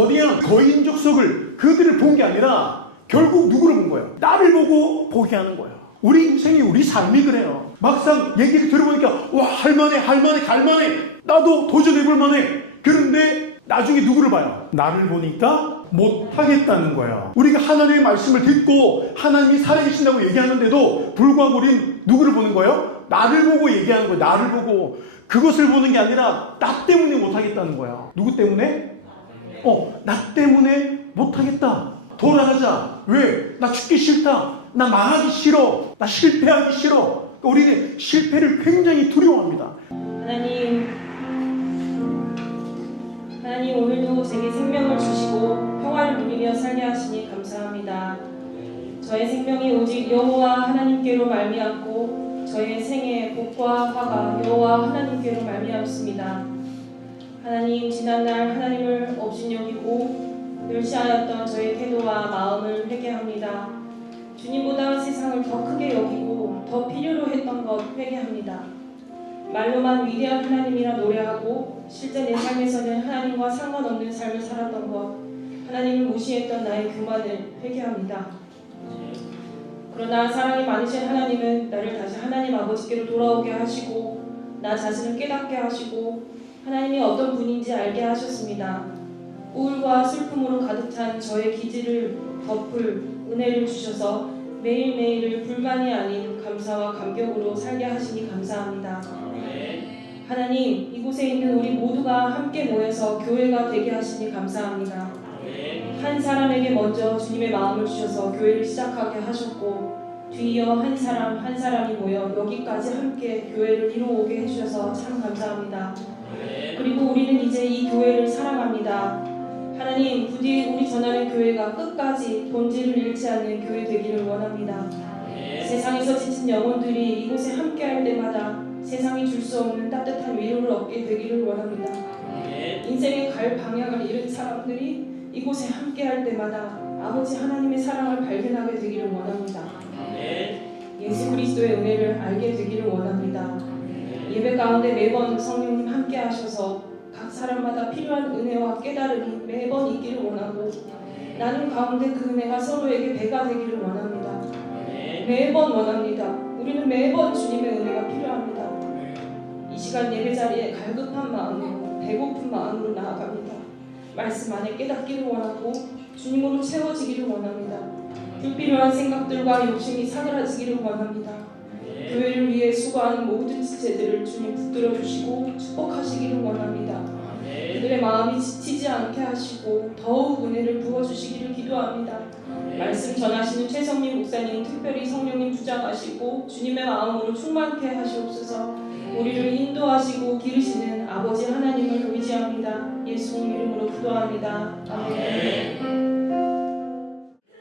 거대한 거인족 속을 그들을 본 게 아니라 결국 누구를 본 거예요? 나를 보고 보게 하는 거예요. 우리 인생이, 우리 삶이 그래요. 막상 얘기를 들어보니까 와, 할만해, 갈만해, 나도 도전해볼 만해. 그런데 나중에 누구를 봐요? 나를 보니까 못하겠다는 거예요. 우리가 하나님의 말씀을 듣고 하나님이 살아계신다고 얘기하는데도 불구하고 우린 누구를 보는 거예요? 나를 보고 얘기하는 거예요. 나를 보고. 그것을 보는 게 아니라 나 때문에 못하겠다는 거예요. 누구 때문에? 나 때문에 못하겠다. 돌아가자. 왜? 나 죽기 싫다. 나 망하기 싫어. 나 실패하기 싫어. 그러니까 우리는 실패를 굉장히 두려워합니다. 하나님 오늘도 제게 생명을 주시고 평화를 누리며 살게 하시니 감사합니다. 저의 생명이 오직 여호와 하나님께로 말미암고 저의 생의 복과 화가 여호와 하나님께로 말미암습니다. 하나님, 지난날 하나님을 업신여기고 멸시하였던 저의 태도와 마음을 회개합니다. 주님보다 세상을 더 크게 여기고 더 필요로 했던 것 회개합니다. 말로만 위대한 하나님이라 노래하고 실제 내 삶에서는 하나님과 상관없는 삶을 살았던 것, 하나님을 무시했던 나의 교만을 회개합니다. 그러나 사랑이 많으신 하나님은 나를 다시 하나님 아버지께로 돌아오게 하시고 나 자신을 깨닫게 하시고 하나님이 어떤 분인지 알게 하셨습니다. 우울과 슬픔으로 가득 찬 저의 기질을 덮을 은혜를 주셔서 매일매일을 불만이 아닌 감사와 감격으로 살게 하시니 감사합니다. 하나님, 이곳에 있는 우리 모두가 함께 모여서 교회가 되게 하시니 감사합니다. 한 사람에게 먼저 주님의 마음을 주셔서 교회를 시작하게 하셨고 뒤이어 한 사람 한 사람이 모여 여기까지 함께 교회를 이루어오게 해주셔서 참 감사합니다. 그리고 우리는 이제 이 교회를 사랑합니다. 하나님, 부디 우리 전하는 교회가 끝까지 본질을 잃지 않는 교회 되기를 원합니다. 세상에서 지친 영혼들이 이곳에 함께할 때마다 세상이 줄 수 없는 따뜻한 위로를 얻게 되기를 원합니다. 인생의 갈 방향을 잃은 사람들이 이곳에 함께할 때마다 아버지 하나님의 사랑을 발견하게 되기를 원합니다. 예수 그리스도의 은혜를 알게 되기를 원합니다. 예배 가운데 매번 성령님 함께 하셔서 각 사람마다 필요한 은혜와 깨달음이 매번 있기를 원하고 나는 가운데 그 은혜가 서로에게 배가 되기를 원합니다. 매번 원합니다. 우리는 매번 주님의 은혜가 필요합니다. 이 시간 예배 자리에 갈급한 마음으로 배고픈 마음으로 나아갑니다. 말씀 안에 깨닫기를 원하고 주님으로 채워지기를 원합니다. 불필요한 생각들과 욕심이 사그라지기를 원합니다. 교회를 위해 수고하는 모든 지체들을 주님 붙들어 주시고 축복하시기를 원합니다. 그들의 마음이 지치지 않게 하시고 더욱 은혜를 부어주시기를 기도합니다. 말씀 전하시는 최성림 목사님, 특별히 성령님 주장하시고 주님의 마음으로 충만케 하시옵소서. 우리를 인도하시고 기르시는 아버지 하나님을 의지합니다. 예수님 이름으로 기도합니다. 아멘.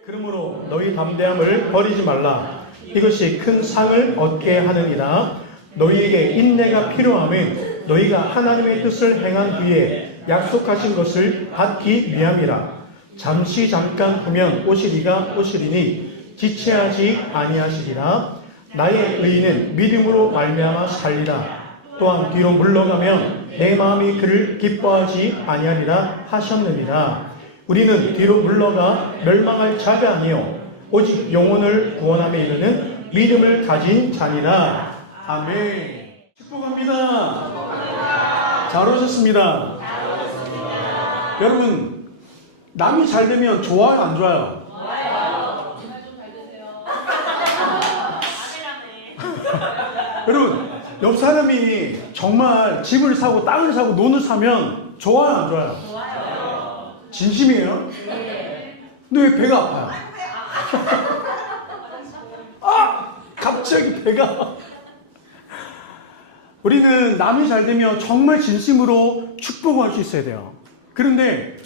그러므로 너희 담대함을 버리지 말라. 이것이 큰 상을 얻게 하느니라. 너희에게 인내가 필요하면 너희가 하나님의 뜻을 행한 뒤에 약속하신 것을 받기 위함이라. 잠시 잠깐 보면 오시리니 지체하지 아니하시리라. 나의 의인은 믿음으로 말미암아 살리라. 또한 뒤로 물러가면 내 마음이 그를 기뻐하지 아니하리라 하셨느니라. 우리는 뒤로 물러가 멸망할 자가 아니요 오직 영혼을 구원함에 이르는 믿음을 가진 자니라. 아멘. 축복합니다. 잘 오셨습니다. 여러분, 남이 잘 되면 좋아요, 안 좋아요? 좋아요. 정말 좀 잘 되세요. 여러분, 옆 사람이 정말 집을 사고 땅을 사고 논을 사면 좋아요, 안 좋아요? 좋아요. 진심이에요? 네. 근데 왜 배가 아파요? 갑자기 배가. 우리는 남이 잘 되면 정말 진심으로 축복할 수 있어야 돼요. 그런데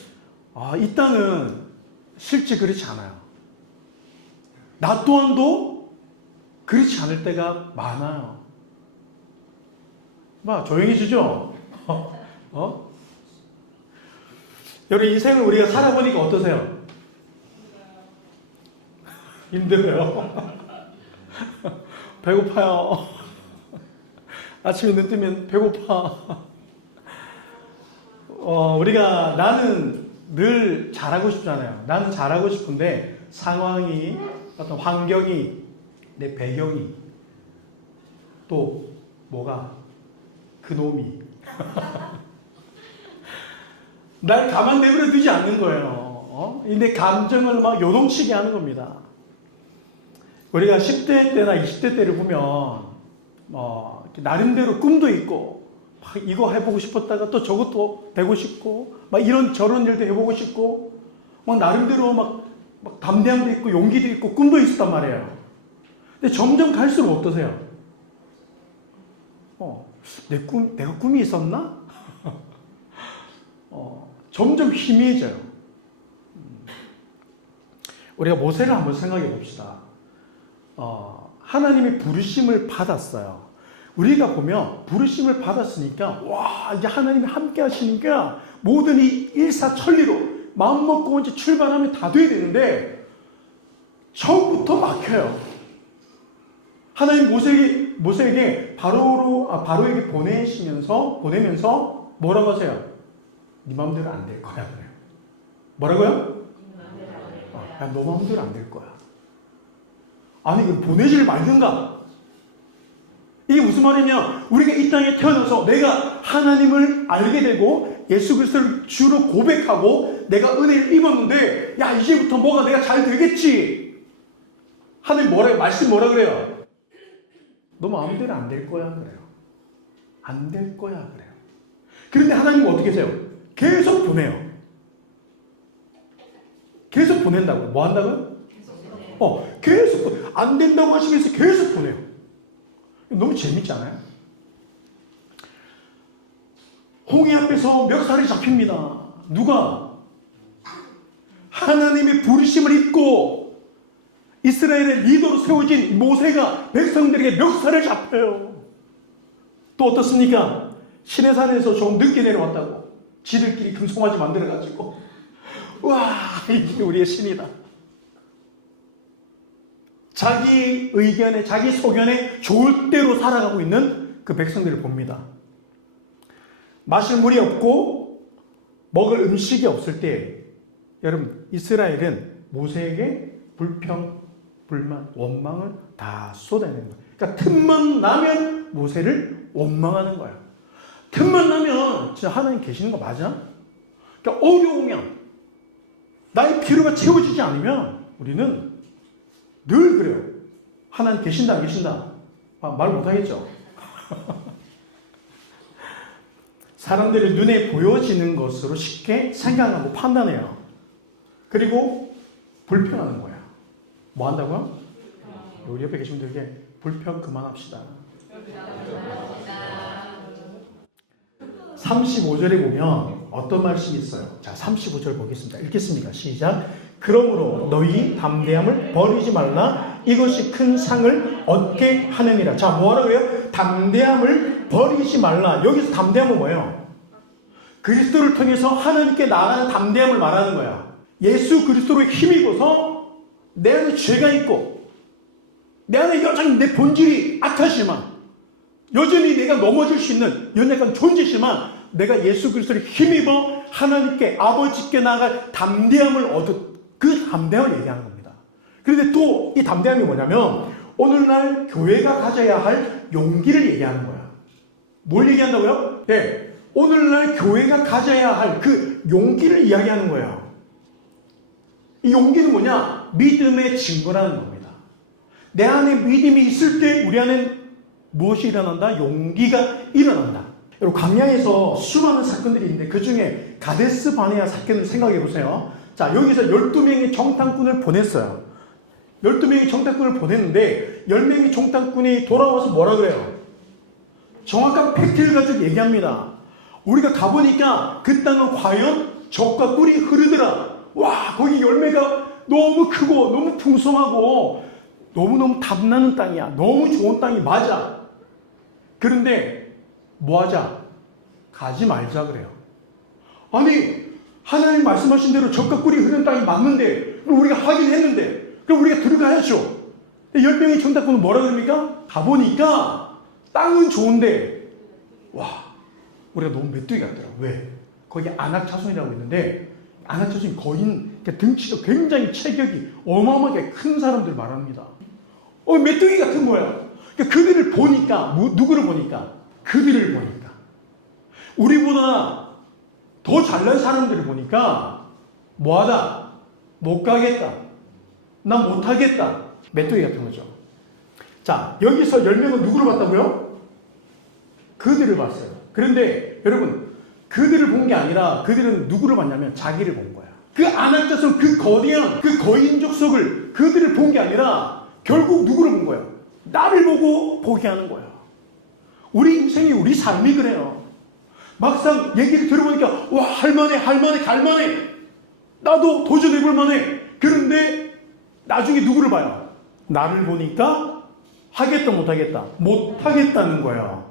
이 땅은 실제 그렇지 않아요. 나 또한도 그렇지 않을 때가 많아요. 조용해지죠? 여러분, 인생을 우리가 살아보니까 어떠세요? 힘들어요. 배고파요. 아침에 눈 뜨면 배고파. 나는 늘 잘하고 싶잖아요. 나는 잘하고 싶은데 상황이, 어떤 환경이, 내 배경이, 또 뭐가, 그놈이 날 가만 내버려 두지 않는 거예요. 내 감정을 막 요동치게 하는 겁니다. 우리가 10대 때나 20대 때를 보면 나름대로 꿈도 있고 막 이거 해보고 싶었다가 또 저것도 되고 싶고 막 이런 저런 일도 해보고 싶고 막 나름대로 막 담대함도 있고 용기도 있고 꿈도 있었단 말이에요. 근데 점점 갈수록 어떠세요? 내가 꿈이 있었나? 점점 희미해져요. 우리가 모세를 한번 생각해 봅시다. 하나님의 부르심을 받았어요. 우리가 보면 부르심을 받았으니까 와 이제 하나님이 함께 하시니까 모든 이 일사천리로 마음 먹고 이제 출발하면 다 돼야 되는데 처음부터 막혀요. 하나님 모세에게 바로에게 보내면서 뭐라고 하세요? 네 마음대로 안 될 거야 그래요. 뭐라고요? 야, 너 마음대로 안 될 거야. 아니 그럼 보내지를 말든가. 이게 무슨 말이냐? 우리가 이 땅에 태어나서 내가 하나님을 알게 되고 예수 그리스도를 주로 고백하고 내가 은혜를 입었는데 야 이제부터 뭐가 내가 잘 되겠지. 하나님 말씀 뭐라 그래요? 너 마음대로 안 될 거야 그래요. 안 될 거야 그래요. 그런데 하나님은 어떻게 하세요? 계속 보내요. 계속 보낸다고요. 뭐 한다고요? 계속 안 된다고 하시면서 계속 보내요. 너무 재밌지 않아요? 홍해 앞에서 멱살이 잡힙니다. 누가? 하나님의 부르심을 입고 이스라엘의 리더로 세워진 모세가 백성들에게 멱살을 잡혀요. 또 어떻습니까? 시내산에서 좀 늦게 내려왔다고 지들끼리 금송아지 만들어가지고 와 이게 우리의 신이다. 자기 의견에 자기 소견에 좋을 대로 살아가고 있는 그 백성들을 봅니다. 마실 물이 없고 먹을 음식이 없을 때 여러분 이스라엘은 모세에게 불평, 불만, 원망을 다 쏟아내는 거예요. 그러니까 틈만 나면 모세를 원망하는 거예요. 틈만 나면 진짜 하나님 계시는 거 맞아? 그러니까 어려우면 나의 필요가 채워지지 않으면 우리는 늘 그래요. 하나님 계신다 안 계신다? 말 못하겠죠? 사람들의 눈에 보여지는 것으로 쉽게 생각하고 판단해요. 그리고 불평하는 거야. 뭐 한다고요? 우리 옆에 계신 분들에게 불평 그만합시다. 35절에 보면 어떤 말씀이 있어요? 자, 35절 보겠습니다. 읽겠습니다. 시작. 그러므로 너희 담대함을 버리지 말라. 이것이 큰 상을 얻게 하느니라. 자, 뭐하라 그래요? 담대함을 버리지 말라. 여기서 담대함은 뭐예요? 그리스도를 통해서 하나님께 나아가는 담대함을 말하는 거야. 예수 그리스도로 힘입어서 내 안에 죄가 있고 내 안에 여전히 내 본질이 악하지만 여전히 내가 넘어질 수 있는 연약한 존재지만 내가 예수 그리스도를 힘입어 하나님께 아버지께 나아갈 담대함을 얻은 그 담대함을 얘기하는 겁니다. 그런데 또 이 담대함이 뭐냐면 오늘날 교회가 가져야 할 용기를 얘기하는 거야. 뭘 얘기한다고요? 네, 오늘날 교회가 가져야 할 그 용기를 이야기하는 거예요. 이 용기는 뭐냐? 믿음의 증거라는 겁니다. 내 안에 믿음이 있을 때 우리 안에 무엇이 일어난다? 용기가 일어난다. 여러분 광야에서 수많은 사건들이 있는데 그 중에 가데스 바네아 사건을 생각해 보세요. 자, 여기서 12명의 정탐꾼을 보냈어요. 12명의 정탐꾼을 보냈는데 10명의 정탐꾼이 돌아와서 뭐라 그래요? 정확한 팩트를 가지고 얘기합니다. 우리가 가보니까 그 땅은 과연 젖과 꿀이 흐르더라. 와, 거기 열매가 너무 크고 너무 풍성하고 너무너무 탐나는 땅이야. 너무 좋은 땅이 맞아. 그런데 뭐 하자? 가지 말자 그래요. 아니 하나님 말씀하신 대로 젖과 꿀이 흐르는 땅이 맞는데 우리가 하긴 했는데 그럼 우리가 들어가야죠. 10명의 정탐꾼은 뭐라 그럽니까? 가보니까 땅은 좋은데 와 우리가 너무 메뚜기 같더라. 왜? 거기 아낙 자손이라고 있는데 안아쳐진 거인, 등치가 굉장히 체격이 어마어마하게 큰 사람들 말합니다. 메뚜기 같은 거야. 그들을 보니까, 누구를 보니까? 그들을 보니까. 우리보다 더 잘난 사람들을 보니까, 뭐하다? 못 가겠다. 난 못하겠다. 메뚜기 같은 거죠. 자, 여기서 10명은 누구를 봤다고요? 그들을 봤어요. 그런데 여러분, 그들을 본 게 아니라 그들은 누구를 봤냐면 자기를 본 거야. 그 안악자성, 그 거대한, 그 거인족 속을 그들을 본 게 아니라 결국 누구를 본 거예요? 나를 보고 포기하는 거예요. 우리 인생이, 우리 삶이 그래요. 막상 얘기를 들어보니까 와, 할만해. 나도 도전해볼 만해. 그런데 나중에 누구를 봐요? 나를 보니까 하겠다 못하겠다. 못하겠다는 거예요.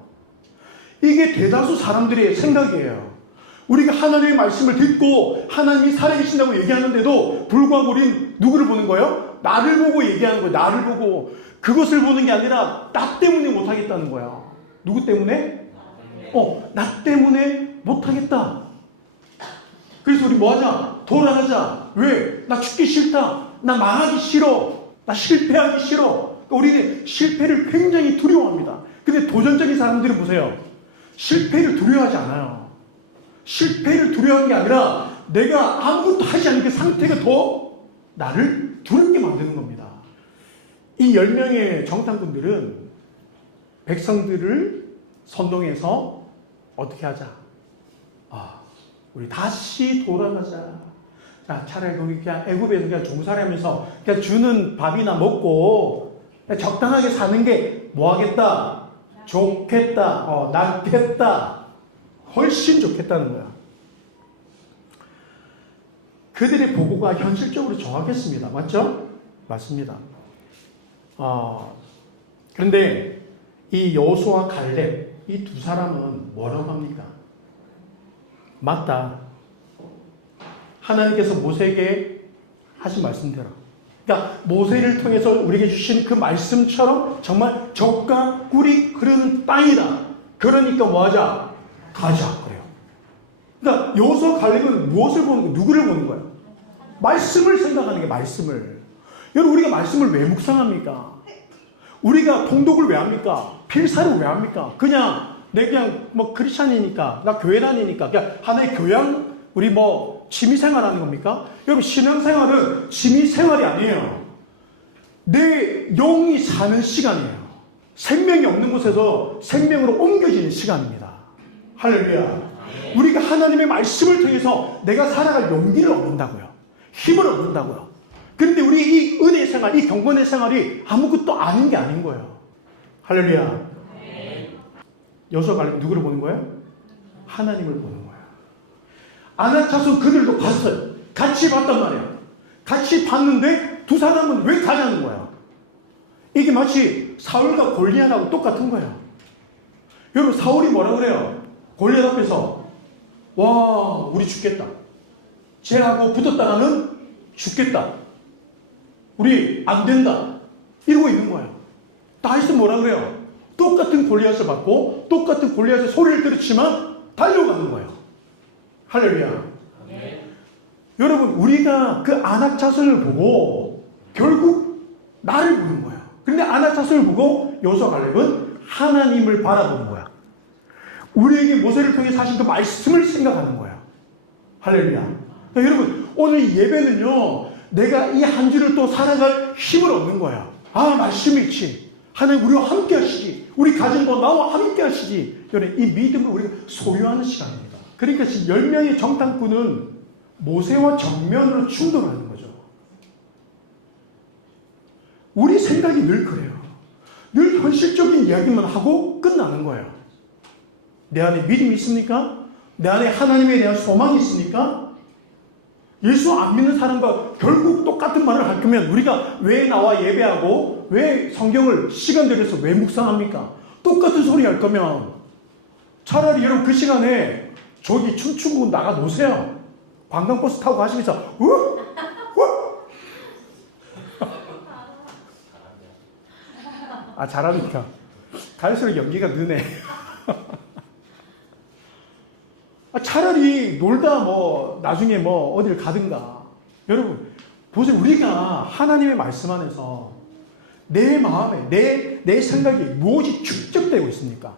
이게 대다수 사람들의 생각이에요. 우리가 하나님의 말씀을 듣고 하나님이 살아계신다고 얘기하는데도 불구하고 우리는 누구를 보는 거예요? 나를 보고 얘기하는 거예요. 나를 보고. 그것을 보는 게 아니라 나 때문에 못하겠다는 거야. 누구 때문에? 나 때문에 못하겠다. 그래서 우리 뭐하자? 돌아가자. 왜? 나 죽기 싫다. 나 망하기 싫어. 나 실패하기 싫어. 그러니까 우리는 실패를 굉장히 두려워합니다. 근데 도전적인 사람들은 보세요. 실패를 두려워하지 않아요. 실패를 두려워하는 게 아니라 내가 아무것도 하지 않는 그 상태가 더 나를 두렵게 만드는 겁니다. 이 10명의 정탐꾼들은 백성들을 선동해서 어떻게 하자? 우리 다시 돌아가자. 자, 차라리 우리 그냥 애굽에서 그냥 종살이하면서 그냥 주는 밥이나 먹고 그냥 적당하게 사는 게 뭐 하겠다? 좋겠다. 낫겠다. 훨씬 좋겠다는 거야. 그들의 보고가 현실적으로 정확했습니다. 맞죠? 맞습니다. 그런데 이 여호수아와 갈렙, 이 두 사람은 뭐라고 합니까? 맞다. 하나님께서 모세에게 하신 말씀대로. 그러니까 모세를 통해서 우리에게 주신 그 말씀처럼 정말 적과 꿀이 흐르는 땅이다. 그러니까 뭐하자? 가자. 그래요. 그러니까 여호수아 갈렙은 무엇을 보는 거예요? 누구를 보는 거예요? 말씀을 생각하는 게 말씀을. 여러분, 우리가 말씀을 왜 묵상합니까? 우리가 통독을 왜 합니까? 필사를 왜 합니까? 그냥 뭐 크리스찬이니까, 나 교회 다니니까, 그냥 하나의 교양, 우리 취미생활 하는 겁니까? 여러분, 신앙생활은 취미생활이 아니에요. 내 영이 사는 시간이에요. 생명이 없는 곳에서 생명으로 옮겨지는 시간입니다. 할렐루야. 우리가 하나님의 말씀을 통해서 내가 살아갈 용기를 얻는다고요. 힘을 얻는다고요. 그런데 우리 이 은혜 생활, 이 경건의 생활이 아무것도 아닌 게 아닌 거예요. 할렐루야. 여호수아 갈렙 누구를 보는 거예요? 하나님을 보는 거예요. 안악자손 그들도 봤어요. 같이 봤단 말이에요. 같이 봤는데 두 사람은 왜 가자는 거야? 이게 마치 사울과 골리앗하고 똑같은 거예요. 여러분, 사울이 뭐라 그래요? 골리앗 앞에서 와, 우리 죽겠다. 쟤하고 붙었다가는 죽겠다. 우리 안 된다. 이러고 있는 거예요. 다윗은 뭐라 그래요? 똑같은 골리앗을 받고 똑같은 골리앗의 소리를 들었지만 달려가는 거예요. 할렐루야. 여러분, 우리가 그 안악자손을 보고 결국 나를 보는 거예요. 그런데 안악자손을 보고 여호수아 갈렙은 하나님을 바라보는 거야. 우리에게 모세를 통해 사신 그 말씀을 생각하는 거야. 할렐루야. 그러니까 여러분, 오늘 예배는요, 내가 이 한 주를 또 살아갈 힘을 얻는 거야. 말씀이 있지. 하나님 우리와 함께 하시지. 우리 가정과 나와 함께 하시지. 여러분, 이 믿음을 우리가 소유하는 시간입니다. 그러니까 지금 10명의 정탐꾼은 모세와 정면으로 충돌하는 거죠. 우리 생각이 늘 그래요. 늘 현실적인 이야기만 하고 끝나는 거예요. 내 안에 믿음이 있습니까? 내 안에 하나님에 대한 소망이 있습니까? 예수 안 믿는 사람과 결국 똑같은 말을 할 거면 우리가 왜 나와 예배하고 왜 성경을 시간 들여서 왜 묵상합니까? 똑같은 소리 할 거면 차라리 여러분 그 시간에 저기 춤추고 나가 노세요. 관광버스 타고 가시면서 잘하니까 갈수록 연기가 느네. 차라리 놀다 뭐 나중에 뭐 어딜 가든가. 여러분 보세요. 우리가 하나님의 말씀 안에서 내 마음에 내 생각이 무엇이 축적되고 있습니까?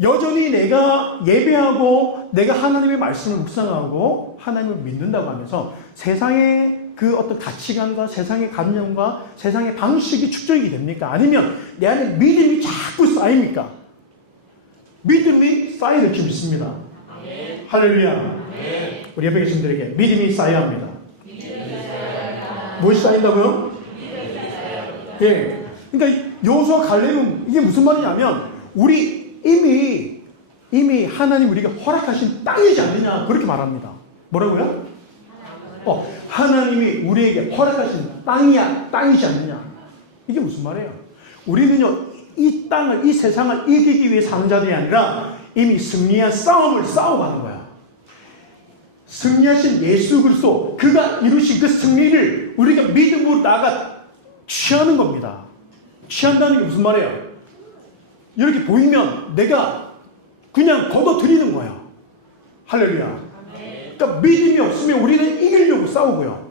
여전히 내가 예배하고 내가 하나님의 말씀을 묵상하고 하나님을 믿는다고 하면서 세상의 그 어떤 가치관과 세상의 관념과 세상의 방식이 축적이 됩니까? 아니면 내 안에 믿음이 자꾸 쌓입니까? 믿음이 쌓여야 될 줄 믿습니다. 할렐루야. 우리 옆에 계신 분들에게 믿음이 쌓여야 합니다. 무엇이 쌓인다고요? 예. 그러니까 여호수아 갈렙은 이게 무슨 말이냐면 우리 이미 하나님 우리가 허락하신 땅이지 않느냐 그렇게 말합니다. 뭐라고요? 하나님이 우리에게 허락하신 땅이지 않느냐. 이게 무슨 말이에요? 우리는요 이 땅을 이 세상을 이기기 위해 사는 자들이 아니라 이미 승리한 싸움을 싸워가는 거야. 승리하신 예수 그리스도 그가 이루신 그 승리를 우리가 믿음으로 나아가 취하는 겁니다. 취한다는 게 무슨 말이에요? 이렇게 보이면 내가 그냥 걷어들이는 거야. 할렐루야. 그러니까 믿음이 없으면 우리는 이기려고 싸우고요.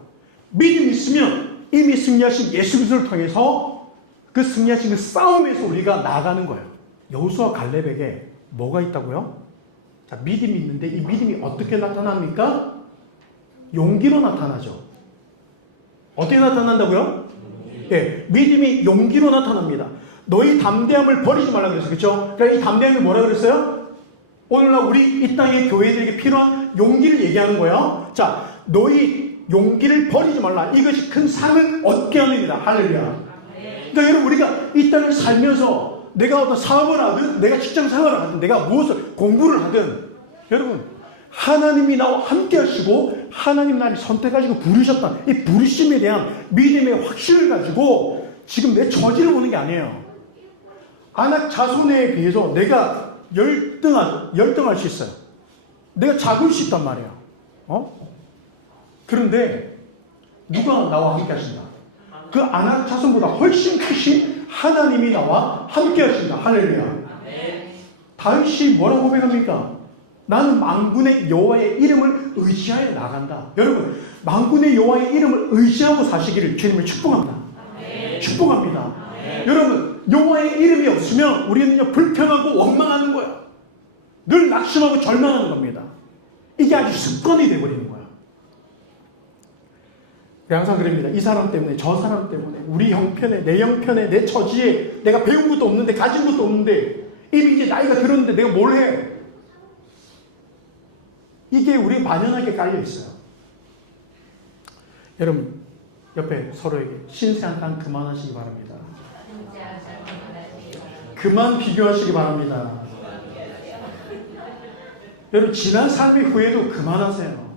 믿음이 있으면 이미 승리하신 예수 그리스도를 통해서 그 승리하신 그 싸움에서 우리가 나아가는 거예요. 여호수아 갈렙에게 뭐가 있다고요? 자, 믿음이 있는데 이 믿음이 어떻게 나타납니까? 용기로 나타나죠. 어떻게 나타난다고요? 예, 믿음이 용기로 나타납니다. 너희 담대함을 버리지 말라 그랬어요. 그렇죠? 그러니까 이 담대함이 뭐라 그랬어요? 오늘날 우리 이 땅의 교회들에게 필요한 용기를 얘기하는 거예요. 자, 너희 용기를 버리지 말라. 이것이 큰 상을 얻게 하는 일이다. 할렐루야. 그러니까 여러분 우리가 이 땅을 살면서 내가 어떤 사업을 하든 내가 직장 생활을 하든 내가 무엇을 공부를 하든 여러분 하나님이 나와 함께 하시고 하나님 나를 선택하시고 부르셨다. 이 부르심에 대한 믿음의 확신을 가지고 지금 내 처지를 보는 게 아니에요. 아낙 자손에 비해서 내가 열등할 수 있어요. 내가 작을 수 있단 말이에요. 그런데 누가 나와 함께 하신다? 그 아낙 자손보다 훨씬 크신 하나님이 나와 함께 하신다. 할렐루야. 다윗이 뭐라고 고백합니까? 나는 만군의 여호와의 이름을 의지하여 나간다. 여러분 만군의 여호와의 이름을 의지하고 사시기를 주님을 축복합니다. 축복합니다. 여러분 여호와의 이름이 없으면 우리는 불평하고 원망하는 거야. 늘 낙심하고 절망하는 겁니다. 이게 아주 습관이 되어버리는 거야. 항상 그럽니다. 이 사람 때문에 저 사람 때문에 우리 형편에 내 형편에 내 처지에 내가 배운 것도 없는데 가진 것도 없는데 이미 이제 나이가 들었는데 내가 뭘 해? 이게 우리 만연하게 깔려 있어요. 여러분 옆에 서로에게 신세 한탄 그만하시기 바랍니다. 그만 비교하시기 바랍니다. 여러분 지난 삶의 후회도 그만하세요.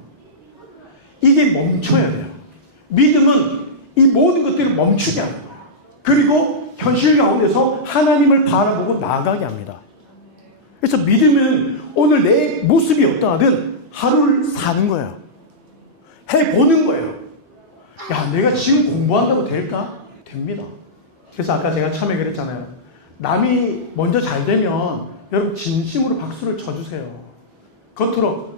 이게 멈춰야 돼요. 믿음은 이 모든 것들을 멈추게 하는 거예요. 그리고 현실 가운데서 하나님을 바라보고 나아가게 합니다. 그래서 믿음은 오늘 내 모습이 어떠하든 하루를 사는 거예요. 해보는 거예요. 야, 내가 지금 공부한다고 될까? 됩니다. 그래서 아까 제가 처음에 그랬잖아요. 남이 먼저 잘 되면 여러분 진심으로 박수를 쳐주세요. 겉으로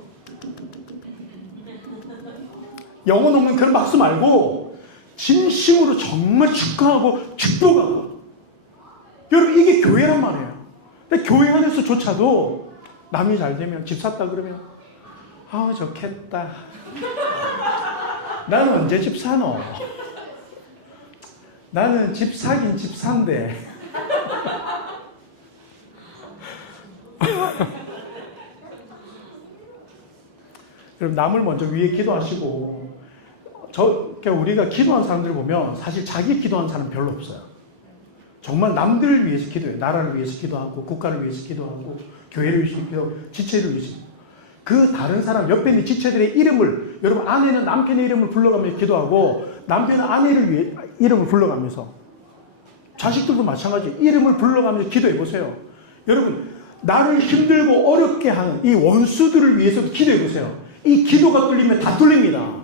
영혼 없는 그런 박수 말고 진심으로 정말 축하하고 축복하고. 여러분 이게 교회란 말이에요. 근데 교회 안에서조차도 남이 잘 되면 집 샀다 그러면 아 좋겠다. 나는 언제 집 사노? 나는 집 사긴 집 산대. 여러분 남을 먼저 위해 기도하시고 우리가 기도한 사람들 보면 사실 자기 기도한 사람 별로 없어요. 정말 남들을 위해서 기도해요. 나라를 위해서 기도하고 국가를 위해서 기도하고 교회를 위해서 기도하고 지체를 위해서. 그 다른 사람 옆에 있는 지체들의 이름을 여러분 아내는 남편의 이름을 불러가면서 기도하고 남편은 아내를 위해 이름을 불러가면서 자식들도 마찬가지 이름을 불러가면서 기도해 보세요. 여러분 나를 힘들고 어렵게 하는 이 원수들을 위해서도 기도해 보세요. 이 기도가 뚫리면 다 뚫립니다.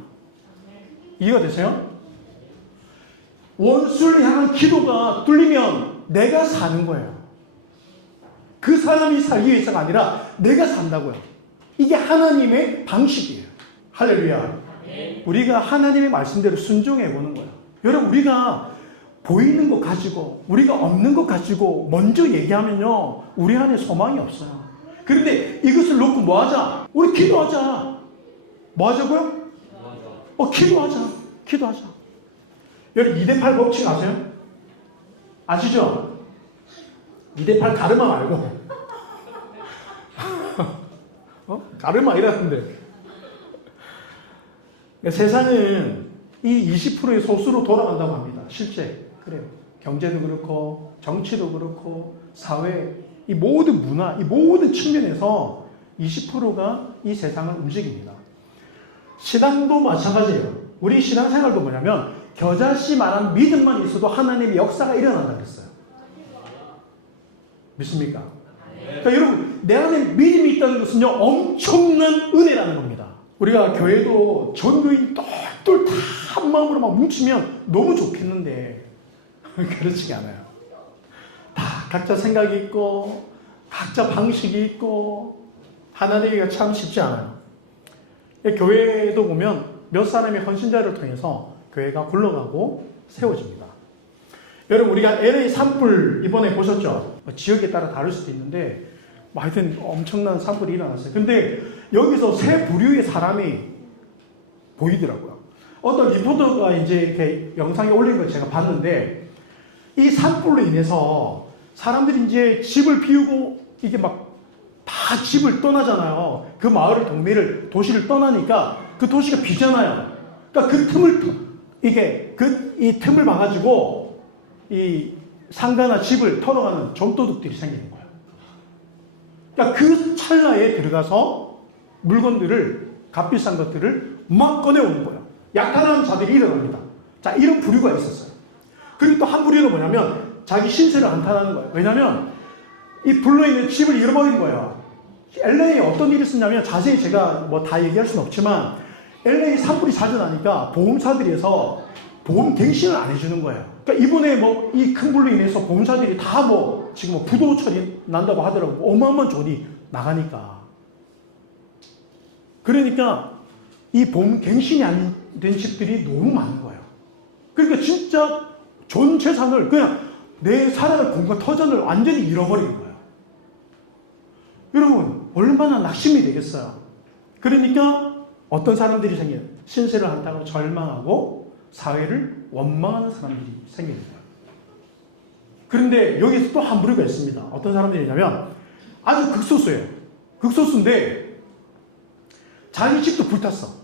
이해가 되세요? 원수를 향한 기도가 뚫리면 내가 사는 거예요. 그 사람이 살기 위해서가 아니라 내가 산다고요. 이게 하나님의 방식이에요. 할렐루야. 우리가 하나님의 말씀대로 순종해 보는 거예요. 여러분, 우리가 보이는 것 가지고, 우리가 없는 것 가지고 먼저 얘기하면요, 우리 안에 소망이 없어요. 그런데 이것을 놓고 뭐 하자? 우리 기도하자. 뭐 하자고요? 기도하자. 기도하자. 여러분, 2대8 법칙 아세요? 아시죠? 2대8 가르마 말고. 가르마 이라는데. 세상은 이 20%의 소수로 돌아간다고 합니다. 실제. 그래요. 경제도 그렇고, 정치도 그렇고, 사회, 이 모든 문화, 이 모든 측면에서 20%가 이 세상을 움직입니다. 신앙도 마찬가지예요. 우리 신앙생활도 뭐냐면, 겨자씨 말한 믿음만 있어도 하나님의 역사가 일어난다 그랬어요. 믿습니까? 그러니까 여러분, 내 안에 믿음이 있다는 것은요, 엄청난 은혜라는 겁니다. 우리가 교회도 전교인 똘똘 다 한마음으로 막 뭉치면 너무 좋겠는데 그렇지가 않아요. 다 각자 생각이 있고 각자 방식이 있고 하나 되기가 참 쉽지 않아요. 교회도 보면 몇 사람의 헌신자를 통해서 교회가 굴러가고 세워집니다. 여러분, 우리가 LA 산불 이번에 보셨죠? 지역에 따라 다를 수도 있는데 하여튼 엄청난 산불이 일어났어요. 근데 여기서 세 부류의 사람이 보이더라고요. 어떤 리포터가 이제 이렇게 영상에 올린 걸 제가 봤는데, 이 산불로 인해서 사람들이 이제 집을 비우고 이게 막 다 집을 떠나잖아요. 그 마을을, 동네를, 도시를 떠나니까 그 도시가 비잖아요. 그러니까 그 틈을, 이 틈을 막아주고 이 상가나 집을 털어가는 좀도둑들이 생기는 거예요. 그러니까 그 찰나에 들어가서 물건들을, 값비싼 것들을 막 꺼내오는 거예요. 약탈하는 자들이 일어납니다. 자, 이런 부류가 있었어요. 그리고 또 한 부류는 뭐냐면 자기 신세를 한탄하는 거예요. 왜냐면 이 불로 인해 집을 잃어버린 거예요. LA에 어떤 일이 있었냐면, 자세히 제가 뭐 다 얘기할 수는 없지만 LA 산불이 자주 나니까 보험사들에서 보험 갱신을 안 해주는 거예요. 그러니까 이번에 뭐 이 큰 불로 인해서 보험사들이 다 뭐 지금 뭐 부도 처리 난다고 하더라고요. 어마어마한 돈이 나가니까. 그러니까 이 보험 갱신이 안 된 집들이 너무 많은 거예요. 그러니까 진짜 전 재산을, 그냥 내 살아갈 공간 터전을 완전히 잃어버리는 거예요. 여러분, 얼마나 낙심이 되겠어요. 그러니까 어떤 사람들이 생겨요? 신세를 한탄하고 절망하고 사회를 원망하는 사람들이 생기는 거예요. 그런데 여기서 또 한 부류가 있습니다. 어떤 사람들이냐면 아주 극소수예요. 극소수인데 자기 집도 불탔어.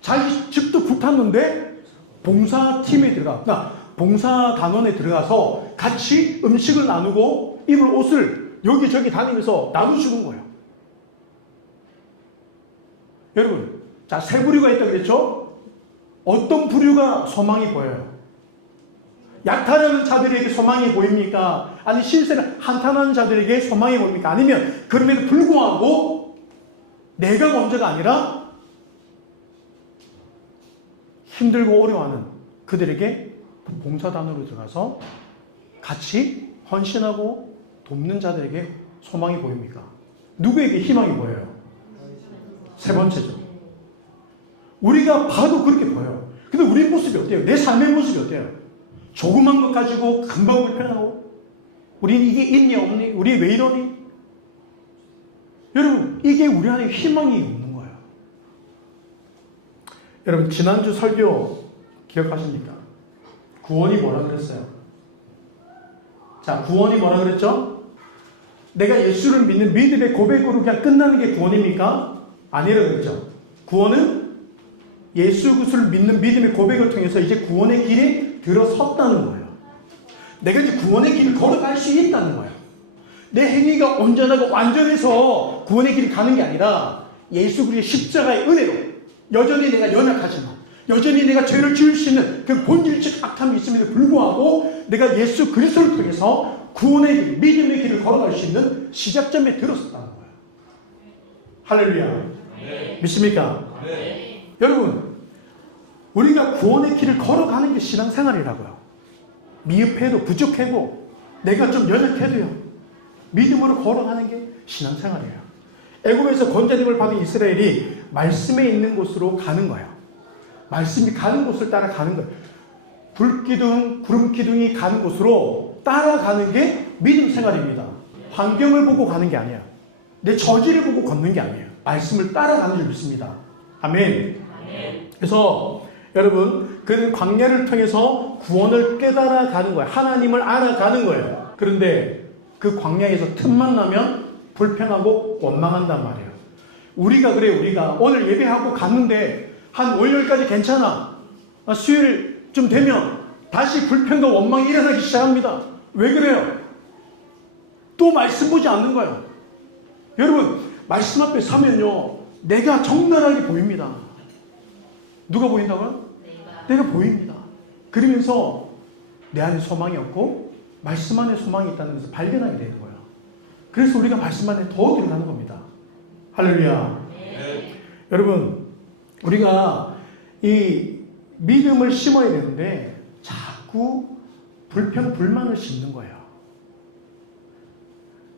자기 집도 불탔는데 봉사팀에 그러니까 봉사단원에 들어가서 같이 음식을 나누고 입을 옷을 여기저기 다니면서 나눠주는 거예요. 여러분, 자, 세 부류가 있다고 그랬죠? 어떤 부류가 소망이 보여요? 약탈하는 자들에게 소망이 보입니까? 아니, 신세를 한탄하는 자들에게 소망이 보입니까? 아니면 그럼에도 불구하고 내가 먼저가 아니라 힘들고 어려워하는 그들에게 봉사단으로 들어가서 같이 헌신하고 돕는 자들에게 소망이 보입니까? 누구에게 희망이 보여요? 세 번째죠. 우리가 봐도 그렇게 보여요. 근데 우리 모습이 어때요? 내 삶의 모습이 어때요? 조그만 것 가지고 금방 불편하고, 우리는 이게 있니 없니? 우리 왜 이러니? 여러분, 이게 우리 안에 희망이 없는 거예요. 여러분, 지난주 설교 기억하십니까? 구원이 뭐라 그랬어요? 자, 구원이 뭐라 그랬죠? 내가 예수를 믿는 믿음의 고백으로 그냥 끝나는 게 구원입니까? 아니라고 그랬죠. 구원은 예수 그리스도를 믿는 믿음의 고백을 통해서 이제 구원의 길에 들어섰다는 거예요. 내가 이제 구원의 길을 걸어갈 수 있다는 거예요. 내 행위가 온전하고 완전해서 구원의 길이 가는 게 아니라 예수 그리스도의 십자가의 은혜로 여전히 내가 연약하지만, 여전히 내가 죄를 지을 수 있는 그 본질적 악함이 있음에도 불구하고 내가 예수 그리스도를 통해서 구원의 길, 믿음의 길을 걸어갈 수 있는 시작점에 들어섰다는 거예요. 할렐루야. 네. 믿습니까? 네. 여러분, 우리가 구원의 길을 걸어가는 게 신앙생활이라고요. 미흡해도 부족해도 내가 좀 연약해도요, 믿음으로 걸어가는 게 신앙생활이에요. 애굽에서 건져냄을 받은 이스라엘이 말씀에 있는 곳으로 가는 거예요. 말씀이 가는 곳을 따라가는 거예요. 불기둥, 구름기둥이 가는 곳으로 따라가는 게 믿음 생활입니다. 환경을 보고 가는 게 아니에요. 내 저지를 보고 걷는 게 아니에요. 말씀을 따라가는 줄 믿습니다. 아멘. 그래서 여러분, 그 광야를 통해서 구원을 깨달아 가는 거예요. 하나님을 알아가는 거예요. 그런데 그 광야에서 틈만 나면 불평하고 원망한단 말이에요. 우리가 오늘 예배하고 갔는데 한 월요일까지 괜찮아. 수요일 좀 되면 다시 불평과 원망이 일어나기 시작합니다. 왜 그래요? 또 말씀 보지 않는 거예요. 여러분, 말씀 앞에 서면요, 내가 적나라하게 보입니다. 누가 보인다고요? 내가 보입니다. 그러면서 내 안에 소망이 없고 말씀 안에 소망이 있다는 것을 발견하게 되는 거예요. 그래서 우리가 말씀 안에 더 들어가는 겁니다. 할렐루야. 여러분, 우리가 이 믿음을 심어야 되는데 자꾸 불평, 불만을 심는 거예요.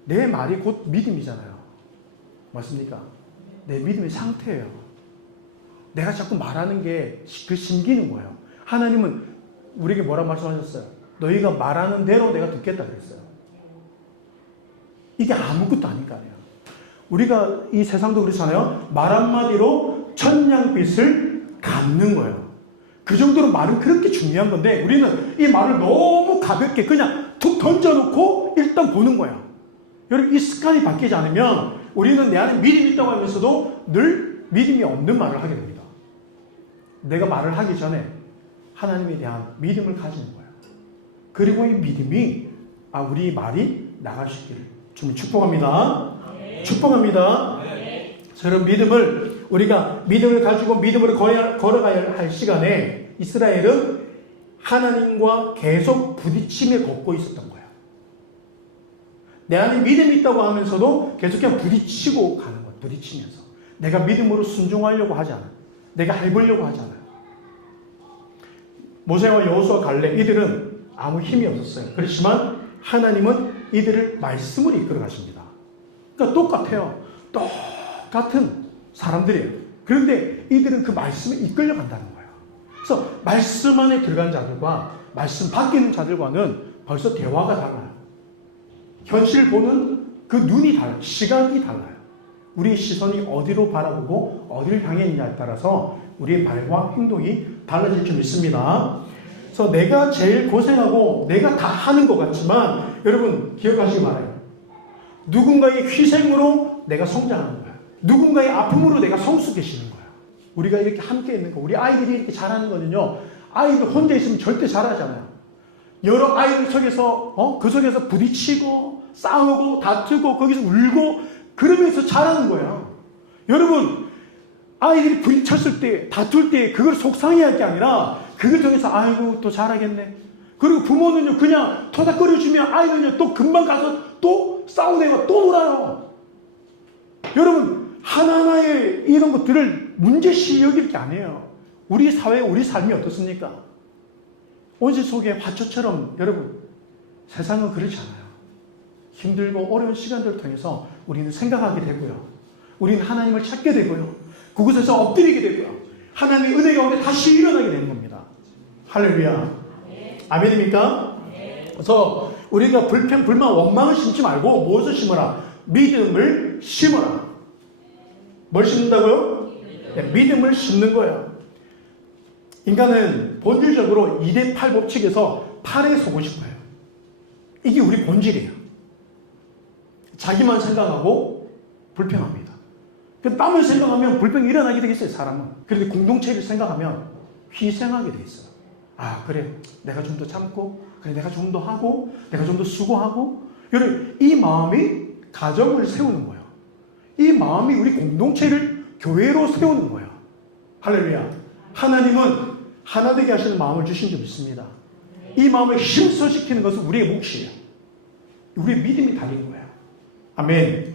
내 말이 곧 믿음이잖아요. 맞습니까? 내 믿음의 상태예요. 내가 자꾸 말하는 게 그 심기는 거예요. 하나님은 우리에게 뭐라 말씀하셨어요? 너희가 말하는 대로 내가 듣겠다 그랬어요. 이게 아무것도 아닌 거 아니에요. 우리가 이 세상도 그렇잖아요. 말 한마디로 천냥빚을 갚는 거예요. 그 정도로 말은 그렇게 중요한 건데 우리는 이 말을 너무 가볍게 그냥 툭 던져놓고 일단 보는 거예요. 여러분, 이 습관이 바뀌지 않으면 우리는 내 안에 믿음이 있다고 하면서도 늘 믿음이 없는 말을 하게 됩니다. 내가 말을 하기 전에 하나님에 대한 믿음을 가지는 거예요. 그리고 이 믿음이 우리 말이 나갈 수 있기를 주님 축복합니다. 축복합니다. 저런 믿음을 우리가 믿음을 가지고 믿음으로 걸어가야 할 시간에 이스라엘은 하나님과 계속 부딪힘에 걷고 있었던 거예요. 내 안에 믿음이 있다고 하면서도 계속 그냥 부딪히고 가는 거예요. 부딪히면서. 내가 믿음으로 순종하려고 하지 않아요. 내가 해보려고 하지 않아요. 모세와 여호수아 갈렙 이들은 아무 힘이 없었어요. 그렇지만 하나님은 이들을 말씀으로 이끌어 가십니다. 그러니까 똑같아요. 똑같은 사람들이에요. 그런데 이들은 그 말씀에 이끌려 간다는 거예요. 그래서 말씀 안에 들어간 자들과 말씀 밖에 있는 자들과는 벌써 대화가 달라요. 현실을 보는 그 눈이 달라요. 시각이 달라요. 우리의 시선이 어디로 바라보고 어디를 향해 있느냐에 따라서 우리의 말과 행동이 달라질 줄 믿습니다. 그래서 내가 제일 고생하고 내가 다 하는 것 같지만 여러분 기억하시기 바라요. 누군가의 희생으로 내가 성장하는 거야. 누군가의 아픔으로 내가 성숙해지는 거야. 우리가 이렇게 함께 있는 거, 우리 아이들이 이렇게 잘하는 거는요, 아이들 혼자 있으면 절대 잘하잖아요. 여러 아이들 속에서 그 속에서 부딪히고 싸우고 다투고 거기서 울고 그러면서 잘하는 거예요. 여러분, 아이들이 부딪혔을 때 다툴 때 그걸 속상해할 게 아니라 그걸 통해서 아이고 또 잘하겠네. 그리고 부모는요 그냥 토닥거려주면 아이는요 또 금방 가서 또 싸우다가 또 놀아요. 여러분, 하나하나의 이런 것들을 문제시 여길 게 아니에요. 우리 사회, 우리 삶이 어떻습니까? 온실 속의 화초처럼 여러분, 세상은 그렇지 않아요. 힘들고 어려운 시간들을 통해서 우리는 생각하게 되고요. 우리는 하나님을 찾게 되고요. 그곳에서 엎드리게 되고요. 하나님의 은혜 가운데 다시 일어나게 되는 겁니다. 할렐루야. 아멘입니까? 그래서 우리가 불평, 불만, 원망을 심지 말고 무엇을 심어라? 믿음을 심어라. 뭘 심는다고요? 네, 믿음을 심는 거예요. 인간은 본질적으로 2대8 법칙에서 8에 서고 싶어요. 이게 우리 본질이에요. 자기만 생각하고 불평합니다. 남을 생각하면 불평이 일어나게 되겠어요, 사람은. 그런데 공동체를 생각하면 희생하게 돼 있어요. 그래, 내가 좀 더 참고, 그래, 내가 좀 더 하고, 내가 좀 더 수고하고. 여러분, 이 마음이 가정을 세우는 거예요. 이 마음이 우리 공동체를 교회로 세우는 거예요. 할렐루야. 하나님은 하나 되게 하시는 마음을 주신 줄 믿습니다. 이 마음을 힘써시키는 것은 우리의 몫이에요. 우리의 믿음이 달린 거예요. 아멘.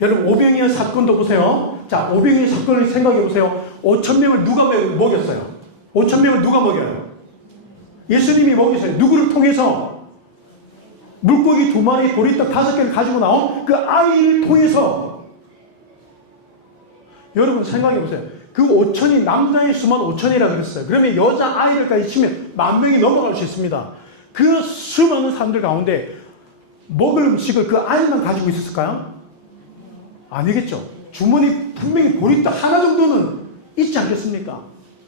여러분, 오병이어 사건도 보세요. 자, 오병이어 사건을 생각해 보세요. 5,000명을 누가 먹였어요? 5,000명을 누가 먹여요? 예수님이 먹이세요. 누구를 통해서? 물고기 2마리, 보리떡 5개를 가지고 나온 그 아이를 통해서 여러분 생각해 보세요. 그 5천이 남자의 수만 5천이라 그랬어요. 그러면 여자 아이들까지 치면 10,000명이 넘어갈 수 있습니다. 그 수많은 사람들 가운데 먹을 음식을 그 아이만 가지고 있었을까요? 아니겠죠. 주머니 분명히 보리떡 하나 정도는 있지 않겠습니까?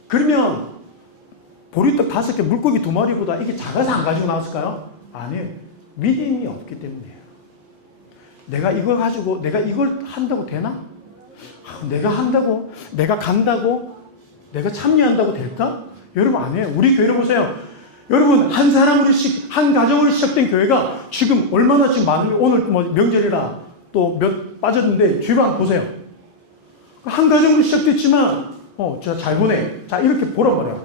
그러면 보리떡 5개, 물고기 2마리보다 이게 작아서 안 가지고 나왔을까요? 아니에요. 믿음이 없기 때문이에요. 내가 이걸 가지고 내가 이걸 한다고 되나? 내가 한다고? 내가 간다고? 내가 참여한다고 될까? 여러분 아니에요. 우리 교회를 보세요. 여러분 한 사람으로씩 한 가정으로 시작된 교회가 지금 얼마나 지금 많은 오늘 뭐 명절이라 또 몇 빠졌는데 주변 보세요. 한 가정으로 시작됐지만 저 잘 보내. 자 이렇게 보라버려.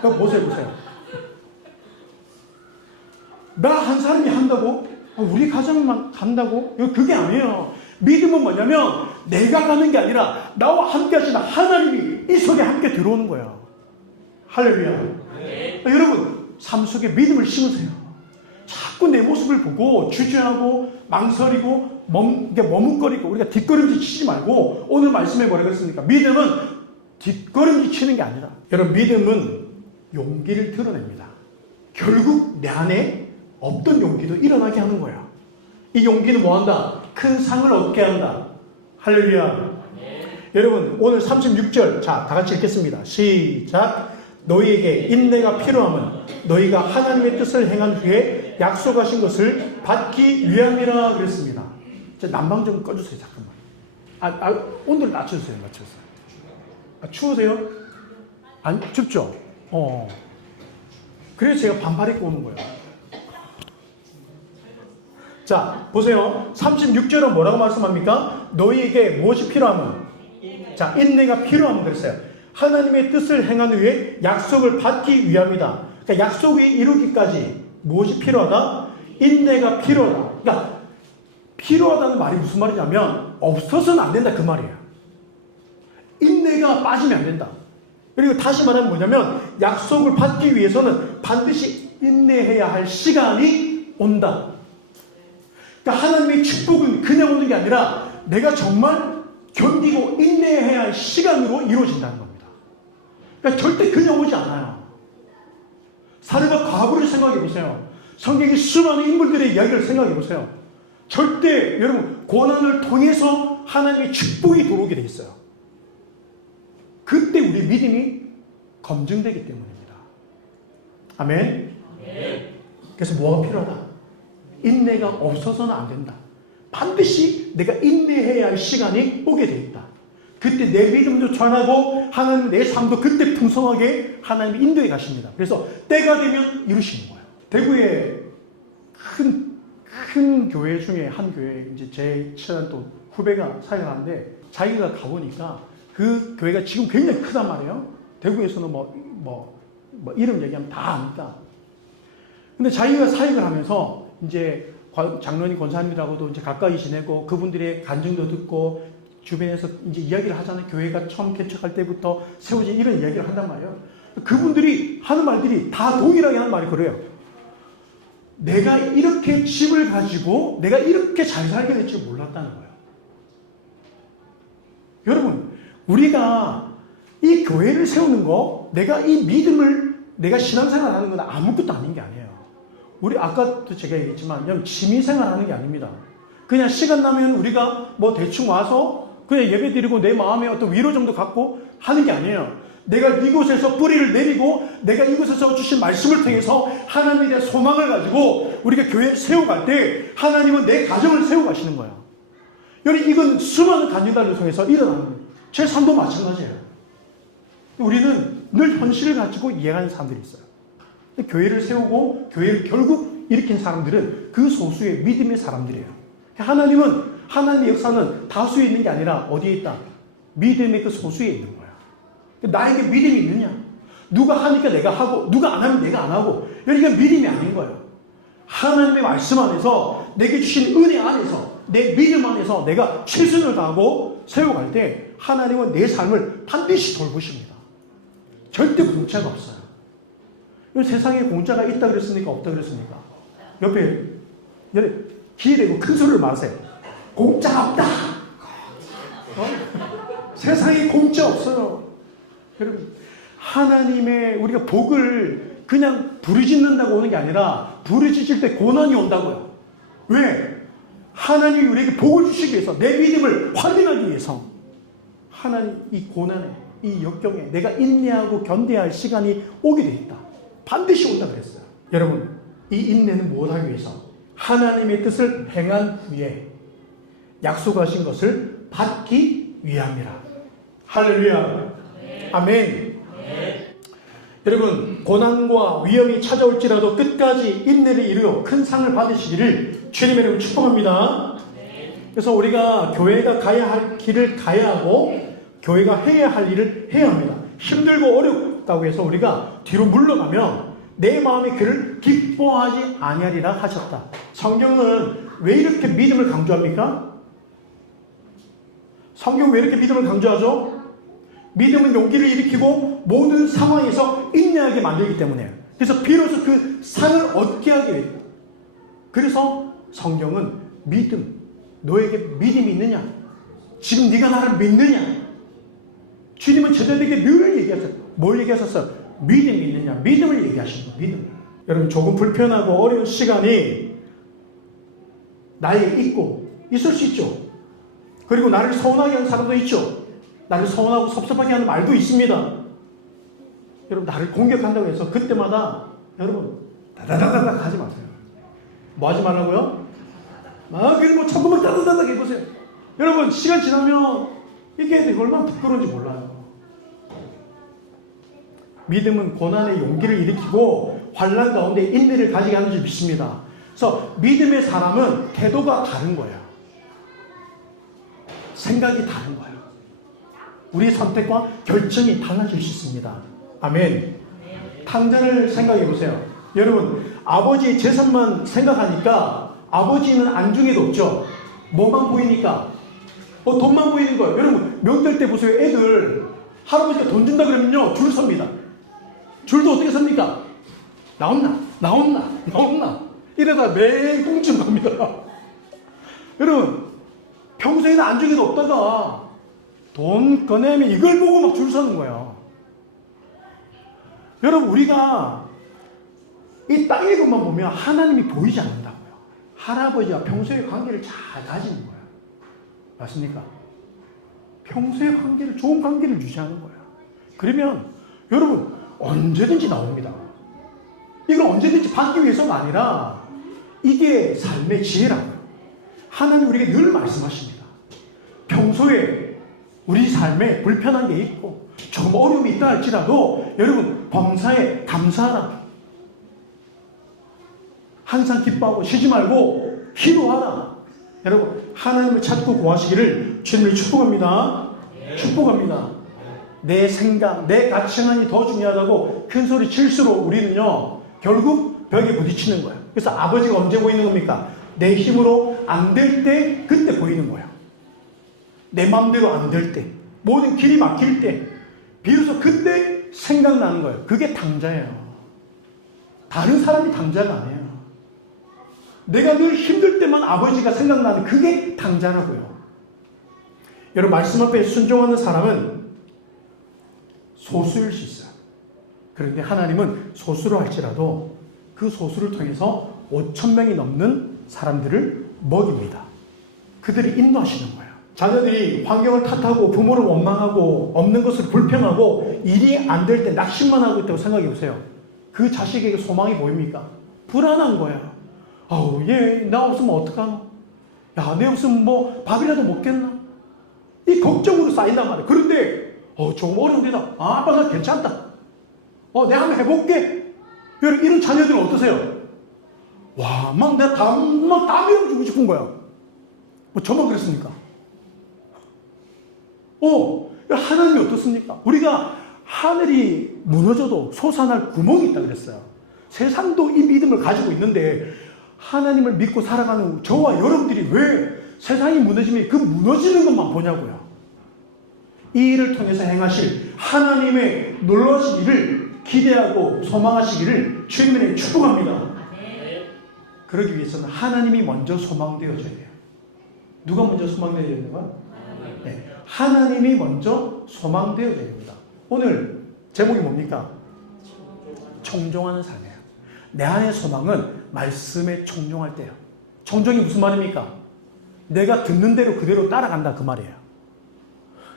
그럼 보세요. 나 한 사람이 한다고? 우리 가정만 간다고? 그게 아니에요. 믿음은 뭐냐면 내가 가는 게 아니라 나와 함께 하시는 하나님이 이 속에 함께 들어오는 거야. 할렐루야. 네. 여러분 삶 속에 믿음을 심으세요. 자꾸 내 모습을 보고 주저하고 망설이고 머뭇거리고 우리가 뒷걸음질 치지 말고 오늘 말씀에 뭐라고 했습니까? 믿음은 뒷걸음질 치는 게 아니라 여러분 믿음은 용기를 드러냅니다. 결국 내 안에 없던 용기도 일어나게 하는 거야. 이 용기는 뭐한다? 큰 상을 얻게 한다. 할렐루야. 여러분 오늘 36절 자 다같이 읽겠습니다. 시작. 너희에게 인내가 필요함은 너희가 하나님의 뜻을 행한 후에 약속하신 것을 받기 위함이라 그랬습니다. 난방 좀 꺼주세요. 잠깐만. 온도를 낮춰주세요. 추우세요? 안 춥죠? 그래서 제가 반팔 입고 오는 거예요. 자 보세요. 36절은 뭐라고 말씀합니까? 너희에게 무엇이 필요함은 자 인내가 필요함은 그랬어요. 하나님의 뜻을 행한 후에 약속을 받기 위함이다. 그러니까 약속이 이루기까지 무엇이 필요하다? 인내가 필요하다. 그러니까 필요하다는 말이 무슨 말이냐면 없어서는 안 된다 그 말이에요. 인내가 빠지면 안 된다. 그리고 다시 말하면 뭐냐면 약속을 받기 위해서는 반드시 인내해야 할 시간이 온다. 그러니까 하나님의 축복은 그냥 오는 게 아니라 내가 정말 견디고 인내해야 할 시간으로 이루어진다는 겁니다. 그러니까 절대 그냥 오지 않아요. 사르밧 과부를 생각해 보세요. 성경의 수많은 인물들의 이야기를 생각해 보세요. 절대 여러분 고난을 통해서 하나님의 축복이 들어오게 돼 있어요. 그때 우리 믿음이 검증되기 때문입니다. 아멘. 그래서 뭐가 필요하다? 인내가 없어서는 안 된다. 반드시 내가 인내해야 할 시간이 오게 돼 있다. 그때 내 믿음도 전하고 하나님 내 삶도 그때 풍성하게 하나님이 인도해 가십니다. 그래서 때가 되면 이루시는 거예요. 대구에 큰 교회 중에 한 교회 이제 제 친한 또 후배가 사역하는데 자기가 가보니까 그 교회가 지금 굉장히 크단 말이에요. 대구에서는 뭐 이름 얘기하면 다 압니다. 근데 자기가 사역을 하면서 이제 장로님 권사님들하고도 이제 가까이 지내고 그분들의 간증도 듣고 주변에서 이제 이야기를 하잖아요. 교회가 처음 개척할 때부터 세워진 이런 이야기를 한단 말이에요. 그분들이 하는 말들이 다 동일하게 하는 말이 그래요. 내가 이렇게 집을 가지고 내가 이렇게 잘 살게 될 줄 몰랐다는 거예요. 여러분, 우리가 이 교회를 세우는 거, 내가 이 믿음을, 내가 신앙생활 하는 건 아무것도 아닌 게 아니에요. 우리 아까도 제가 얘기했지만, 그냥 취미생활 하는 게 아닙니다. 그냥 시간 나면 우리가 뭐 대충 와서 그냥 예배 드리고 내 마음에 어떤 위로 정도 갖고 하는 게 아니에요. 내가 이곳에서 뿌리를 내리고 내가 이곳에서 주신 말씀을 통해서 하나님에 대한 소망을 가지고 우리가 교회를 세워갈 때 하나님은 내 가정을 세워가시는 거예요. 여러분 이건 수많은 간증들을 통해서 일어나는 거예요. 제 삶도 마찬가지예요. 우리는 늘 현실을 가지고 이해하는 사람들이 있어요. 교회를 세우고 교회를 결국 일으킨 사람들은 그 소수의 믿음의 사람들이에요. 하나님은 하나님의 역사는 다수에 있는 게 아니라 어디에 있다? 믿음의 그 소수에 있는 거야. 나에게 믿음이 있느냐? 누가 하니까 내가 하고 누가 안 하면 내가 안 하고 이게 믿음이 아닌 거예요. 하나님의 말씀 안에서 내게 주신 은혜 안에서 내 믿음 안에서 내가 최선을 다하고 세워갈 때 하나님은 내 삶을 반드시 돌보십니다. 절대 공짜가 없어요. 세상에 공짜가 있다 그랬습니까? 없다 그랬습니까? 옆에 기대고 큰 소리를 말하세요. 공짜가 없다. 세상에 공짜 없어요. 여러분, 하나님의 우리가 복을 그냥 부르짖는다고 오는 게 아니라 부르짖을 때 고난이 온다고요. 왜? 하나님이 우리에게 복을 주시기 위해서, 내 믿음을 확인하기 위해서 하나님 이 고난에, 이 역경에 내가 인내하고 견뎌야 할 시간이 오게 돼 있다. 반드시 온다 그랬어요. 여러분, 이 인내는 무엇하기 위해서? 하나님의 뜻을 행한 후에 약속하신 것을 받기 위함이라. 할렐루야. 아멘. 여러분, 고난과 위험이 찾아올지라도 끝까지 인내를 이루어 큰 상을 받으시기를 주님의 이름으로 축복합니다. 그래서 우리가 교회가 가야 할 길을 가야 하고 교회가 해야 할 일을 해야 합니다. 힘들고 어렵다고 해서 우리가 뒤로 물러가면 내 마음이 그를 기뻐하지 아니하리라 하셨다. 성경은 왜 이렇게 믿음을 강조합니까? 성경은 왜 이렇게 믿음을 강조하죠? 믿음은 용기를 일으키고 모든 상황에서 인내하게 만들기 때문에. 그래서 비로소 그 상을 얻게 하기 위해. 그래서 성경은 믿음, 너에게 믿음이 있느냐? 지금 네가 나를 믿느냐? 주님은 제자들에게 늘 얘기하셨어요. 뭘 얘기하셨어요? 믿음이 있느냐? 믿음을 얘기하신 거예요. 믿음. 여러분, 조금 불편하고 어려운 시간이 나에게 있고 있을 수 있죠. 그리고 나를 서운하게 하는 사람도 있죠. 나를 서운하고 섭섭하게 하는 말도 있습니다. 여러분, 나를 공격한다고 해서 그때마다 여러분 다다다닥 하지 마세요. 뭐 하지 말라고요? 그래 뭐 조금만 다다다닥 해보세요. 여러분, 시간 지나면 이게 얼마나 부끄러운지 몰라요. 믿음은 고난의 용기를 일으키고 환난 가운데 인내를 가지게 하는 줄 믿습니다. 그래서 믿음의 사람은 태도가 다른 거예요. 생각이 다른 거예요. 우리의 선택과 결정이 달라질 수 있습니다. 아멘. 당장을 생각해 보세요. 여러분, 아버지의 재산만 생각하니까 아버지는 안중에도 없죠. 뭐만 보이니까? 돈만 보이는 거예요. 여러분, 명절 때 보세요. 애들 할아버지가 돈 준다 그러면요 줄 섭니다. 줄도 어떻게 섭니까? 나온나 이러다가 매일 꽁쯤 갑니다. 여러분, 평소에는 안중에도 없다가 돈 꺼내면 이걸 보고 막 줄 서는 거예요. 여러분, 우리가 이 땅의 것만 보면 하나님이 보이지 않는다고요. 할아버지와 평소의 관계를 잘 가지는 거예요. 맞습니까? 평소의 관계를, 좋은 관계를 유지하는 거예요. 그러면 여러분 언제든지 나옵니다. 이걸 언제든지 받기 위해서가 아니라 이게 삶의 지혜라고요. 하나님 우리에게 늘 말씀하십니다. 평소에 우리 삶에 불편한 게 있고 조금 어려움이 있다 할지라도 여러분 범사에 감사하라. 항상 기뻐하고 쉬지 말고 기도하라. 여러분, 하나님을 찾고 구하시기를 주님을 축복합니다. 축복합니다. 내 생각, 내 가치관이 더 중요하다고 큰 소리 칠수록 우리는요 결국 벽에 부딪히는 거예요. 그래서 아버지가 언제 보이는 겁니까? 내 힘으로 안 될 때 그때 보이는 거예요. 내 마음대로 안 될 때, 모든 길이 막힐 때 비로소 그때 생각나는 거예요. 그게 당자예요. 다른 사람이 당자가 아니에요. 내가 늘 힘들 때만 아버지가 생각나는 그게 당자라고요. 여러분, 말씀 앞에 순종하는 사람은 소수일 수 있어요. 그런데 하나님은 소수로 할지라도 그 소수를 통해서 5,000명이 넘는 사람들을 먹입니다. 그들이 인도하시는 거예요. 자녀들이 환경을 탓하고 부모를 원망하고 없는 것을 불평하고 일이 안 될 때 낙심만 하고 있다고 생각해 보세요. 그 자식에게 소망이 보입니까? 불안한 거예요. 아우, 얘 나 없으면 어떡하노? 야, 내 없으면 뭐 밥이라도 먹겠나? 이 걱정으로 쌓인단 말이에요. 그런데 좀 어려운데다. 아빠 나 괜찮다. 내가 한번 해볼게. 여러분, 이런 자녀들은 어떠세요? 와, 막 내가 다 밀어주고 싶은 거야. 저만 그랬습니까? 하나님이 어떻습니까? 우리가 하늘이 무너져도 솟아날 구멍이 있다 그랬어요. 세상도 이 믿음을 가지고 있는데 하나님을 믿고 살아가는 저와 여러분들이 왜 세상이 무너지면 그 무너지는 것만 보냐고요. 이 일을 통해서 행하실 하나님의 놀라우신 일을 기대하고 소망하시기를 주님의 축복합니다. 그러기 위해서는 하나님이 먼저 소망되어져야 돼요. 누가 먼저 소망되어져야 되는 거야? 네. 하나님이 먼저 소망되어야 됩니다. 오늘 제목이 뭡니까? 청종하는 삶이에요. 내 안의 소망은 말씀에 청종할 때예요. 청종이 무슨 말입니까? 내가 듣는 대로 그대로 따라간다 그 말이에요.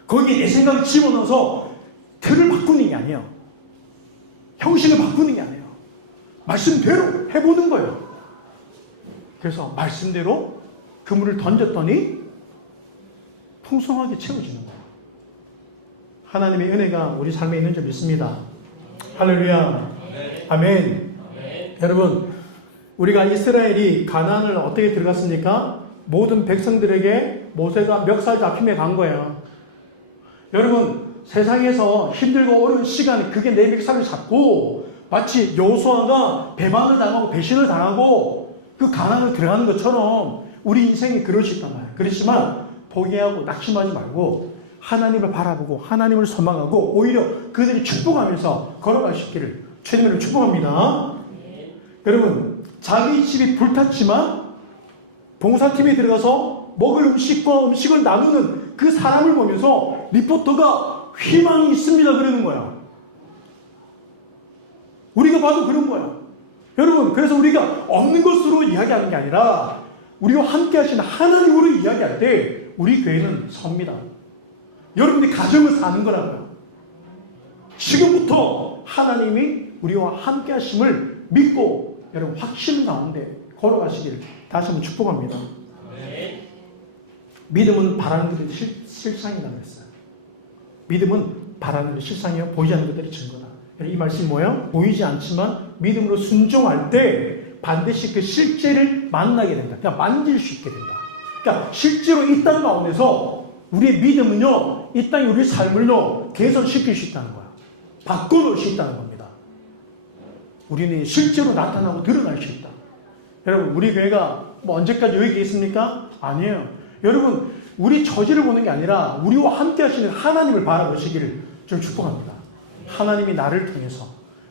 거기에 내 생각을 집어넣어서 틀을 바꾸는 게 아니에요. 형식을 바꾸는 게 아니에요. 말씀대로 해보는 거예요. 그래서 말씀대로 그물을 던졌더니 풍성하게 채워지는 거예요. 하나님의 은혜가 우리 삶에 있는 줄 믿습니다. 할렐루야. 아멘. 여러분, 우리가 이스라엘이 가나안을 어떻게 들어갔습니까? 모든 백성들에게 모세가 멱살 잡힘에 간 거예요. 여러분, 세상에서 힘들고 어려운 시간에 그게 내 멱살을 잡고 마치 여호수아가 배반을 당하고 배신을 당하고 그 가나안을 들어가는 것처럼 우리 인생이 그럴 수 있단 말이에요. 그렇지만 포기하고 낙심하지 말고 하나님을 바라보고 하나님을 소망하고 오히려 그들이 축복하면서 걸어갈 수 있기를 주님으로 축복합니다. 여러분, 자기 집이 불탔지만 봉사팀에 들어가서 먹을 음식과 음식을 나누는 그 사람을 보면서 리포터가 희망이 있습니다 그러는 거야. 우리가 봐도 그런 거야. 여러분, 그래서 우리가 없는 것으로 이야기하는 게 아니라 우리와 함께 하시는 하나님으로 이야기할 때 우리 교회는 섭니다. 여러분들이 가정을 사는 거라고요. 지금부터 하나님이 우리와 함께 하심을 믿고 여러분 확신 가운데 걸어가시기를 다시 한번 축복합니다. 믿음은 바라는 것들이 실상이라고 했어요. 믿음은 바라는 것이 실상이요 보이지 않는 것들이 증거다. 이 말씀이 뭐예요? 보이지 않지만 믿음으로 순종할 때 반드시 그 실제를 만나게 된다. 그러니까 만질 수 있게 된다. 그러니까 실제로 이 땅 가운데서 우리의 믿음은요, 이 땅이 우리의 삶을요 개선시킬 수 있다는 거야. 바꿔놓을 수 있다는 겁니다. 우리는 실제로 나타나고 드러날 수 있다. 여러분, 우리 교회가 뭐 언제까지 여기 있습니까? 아니에요. 여러분, 우리 처지를 보는 게 아니라 우리와 함께 하시는 하나님을 바라보시기를 좀 축복합니다. 하나님이 나를 통해서,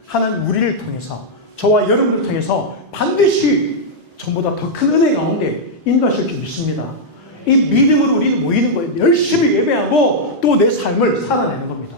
하나님 우리를 통해서, 저와 여러분을 통해서 반드시 전보다 더 큰 은혜 가운데 인도하실 줄 믿습니다. 이 믿음으로 우리는 모이는 거예요. 열심히 예배하고 또 내 삶을 살아내는 겁니다.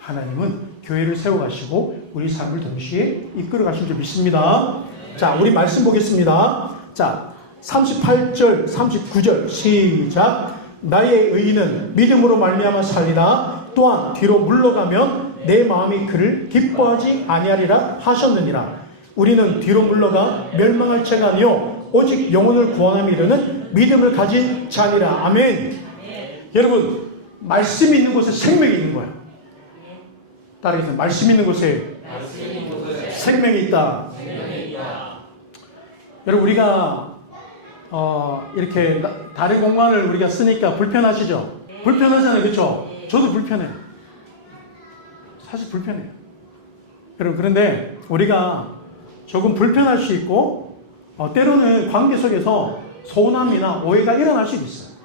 하나님은 교회를 세워가시고 우리 삶을 동시에 이끌어 가실 줄 믿습니다. 자, 우리 말씀 보겠습니다. 자, 38절, 39절 시작. 나의 의인은 믿음으로 말미암아 살리라. 또한 뒤로 물러가면 내 마음이 그를 기뻐하지 아니하리라 하셨느니라. 우리는 뒤로 물러가 멸망할 자가 아니요 오직 영혼을 구원함에 이르는 믿음을 가진 자니라. 아멘. 여러분, 말씀이 있는 곳에 생명이 있는 거예요. 따라해서 말씀 있는 곳에 생명이 있다. 여러분, 우리가 이렇게 다른 공간을 우리가 쓰니까 불편하시죠? 불편하잖아요, 그렇죠? 저도 불편해요. 사실 불편해요. 여러분, 그런데 우리가 조금 불편할 수 있고 때로는 관계 속에서 서운함이나 오해가 일어날 수도 있어요.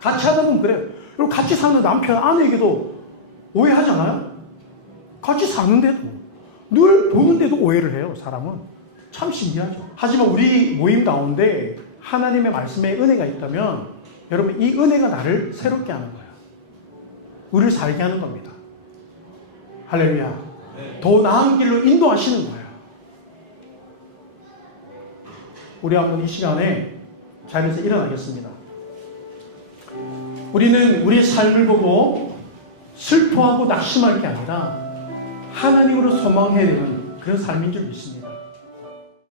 같이 하다 보면 그래요. 그리고 같이 사는 남편, 아내에게도 오해하잖아요. 같이 사는데도 늘 보는데도 오해를 해요. 사람은 참 신기하죠. 하지만 우리 모임 가운데 하나님의 말씀에 은혜가 있다면 여러분, 이 은혜가 나를 새롭게 하는 거예요. 우리를 살게 하는 겁니다. 할렐루야. 더 나은 길로 인도하시는 거예요. 우리 한번 이 시간에 자리에서 일어나겠습니다. 우리는 우리의 삶을 보고 슬퍼하고 낙심할 게 아니라 하나님으로 소망해야 되는 그런 삶인 줄 믿습니다.